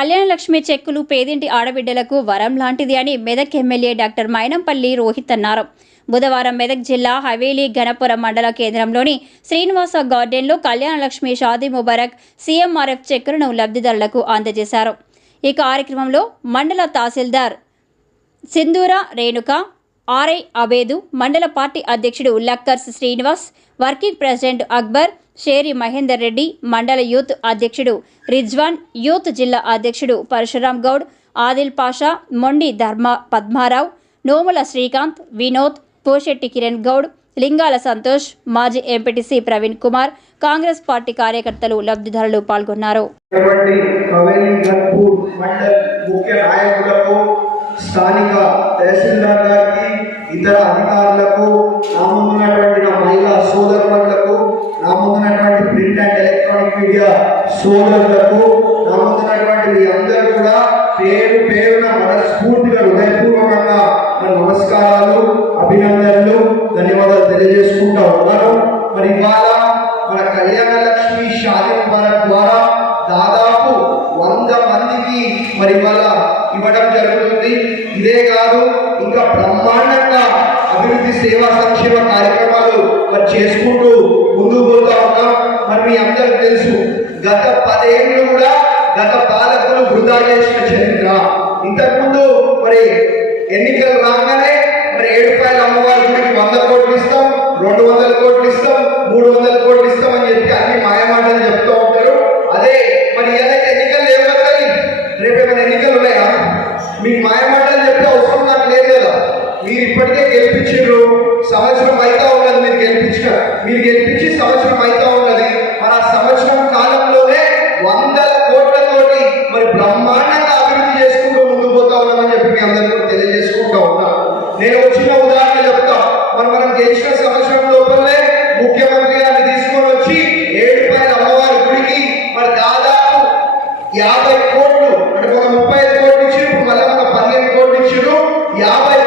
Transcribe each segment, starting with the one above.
కళ్యాణలక్ష్మి చెక్కులు పేదింటి ఆడబిడ్డలకు వరం లాంటిది అని మెదక్ ఎమ్మెల్యే డాక్టర్ మైనంపల్లి రోహిత్ అన్నారు. బుధవారం మెదక్ జిల్లా హవేలీ గణపురం మండల కేంద్రంలోని శ్రీనివాస గార్డెన్లో కళ్యాణలక్ష్మి షాదీ ముబారక్ సీఎంఆర్ఎఫ్ చెక్కులను లబ్ధిదారులకు అందజేశారు. ఈ కార్యక్రమంలో మండల తహసీల్దార్ సింధూర రేణుక ఆర్ఐ అబేదు మండల పార్టీ అధ్యక్షుడు లక్కర్స్ శ్రీనివాస్ వర్కింగ్ ప్రెసిడెంట్ అక్బర్ షేరి మహేందర్ రెడ్డి మండల యూత్ అధ్యక్షుడు రిజ్వాన్ యూత్ జిల్లా అధ్యక్షుడు పరశురాం గౌడ్ ఆదిల్ పాషా మొండి ధర్మ పద్మారావు నోముల శ్రీకాంత్ వినోద్ పోషెట్టి కిరణ్ గౌడ్ లింగాల సంతోష్ మాజీ ఎంపీటీసీ ప్రవీణ్ కుమార్ కాంగ్రెస్ పార్టీ కార్యకర్తలు లబ్ధిదారులు పాల్గొన్నారు. స్థానిక తహసీల్దార్ గారికి ఇతర అధికారులకు నా మహిళా సోదరులకు నా ముందున్నటువంటి ప్రింట్ అండ్ ఎలక్ట్రానిక్ మీడియా సోదరులకు నా ముందున్నటువంటి మీ అందరూ కూడా పేరు పేరున మనస్ఫూర్తిగా హృదయపూర్వకంగా నా నమస్కారాలు అభినందనలు ధన్యవాదాలు తెలియజేసుకుంటా ఉన్నాను. మరి ఇవాళ మన కళ్యాణ లక్ష్మి షాదీ ముబారక్ ద్వారా దాదాపు వంద మందికి మరి ఇవాళ ఇవ్వడం జరుగుతుంది. ఇదే కాదు ఇంకా బ్రహ్మాండంగా అభివృద్ధి సేవా సంక్షేమ కార్యక్రమాలు మరి చేసుకుంటూ ముందుకు పోతా ఉన్నాం. మరి మీ అందరికి తెలుసు గత పదేళ్ళు కూడా గత పాలకులు వృధా చేసిన చరిత్ర. ఇంతకుముందు మరి ఎన్నికలు రాగానే మరి ఏడుపాయల అమ్మవారి గుడికి వంద కోట్లు ఇస్తాం రెండు వందల కోట్లు ఇస్తాం మూడు వందల కోట్లు ఇస్తాం అని చెప్పి అన్ని మాయమాటలు చెప్తూ ఉంటారు. అదే మరి ఏదైతే ఎన్నికలు లేవు కదా రేపు ఏమైనా ఎన్నికలు ఉన్నాయా? మీకు మాయమాటలు చెప్పే అవసరం నాకు లేదు కదా. మీరు ఇప్పటికే గెలిపించారు. సంవత్సరం అయితా ఉన్నది మీరు గెలిపించారు మీరు గెలిపించి సంవత్సరం అయితా ఉన్నది. మరి ఆ సంవత్సరం కాలంలోనే వందల కోట్లతోటి మరి బ్రహ్మాండంగా అభివృద్ధి చేసుకుంటూ ముందుకు పోతా ఉన్నామని చెప్పి మీ అందరికీ కూడా తెలియజేసుకుంటా ఉన్నా. నేను వచ్చిన ఉదాహరణ చెప్తా. మరి మనం గెలిచిన సంవత్సరం లోపలనే ముఖ్యమంత్రి గారిని తీసుకొని వచ్చి ఏడుపాయల అమ్మవారి గుడికి మరి దాదాపు యాభై కోట్లు అంటే ఒక ముప్పై ఐదు కోట్లు ఇచ్చి ఇప్పుడు మళ్ళీ ఒక పదిహేను కోట్లు ఇచ్చారు యాభై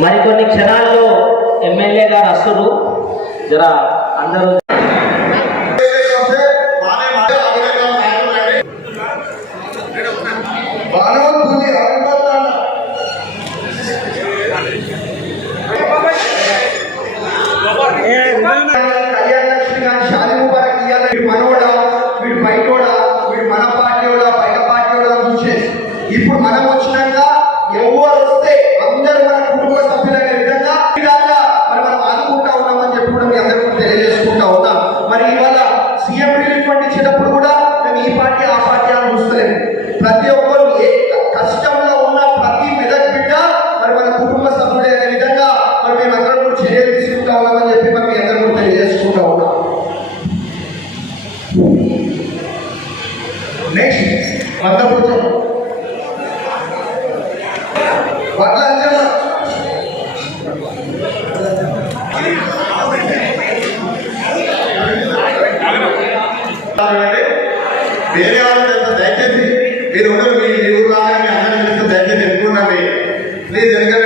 మరికొన్ని క్షణాల్లో ఎమ్మెల్యే గారు అసలు జర అందరూ బాణోద్భుతి వీడు వీడు బయటోడా వీడు మన పార్టీోడా బయట పార్టీోడా చూసే ఇప్పుడు మనం వచ్చిన నెక్స్ట్ మద్దపుత్రం వడ్ల అంజన వేరే వాళ్ళకి దయచేసి మీరు ఉండరు మీ ఊరు రాగానే మీ అందరం దయచేసి ఎన్నుకున్నాండి ప్లీజ్ ఎందుకంటే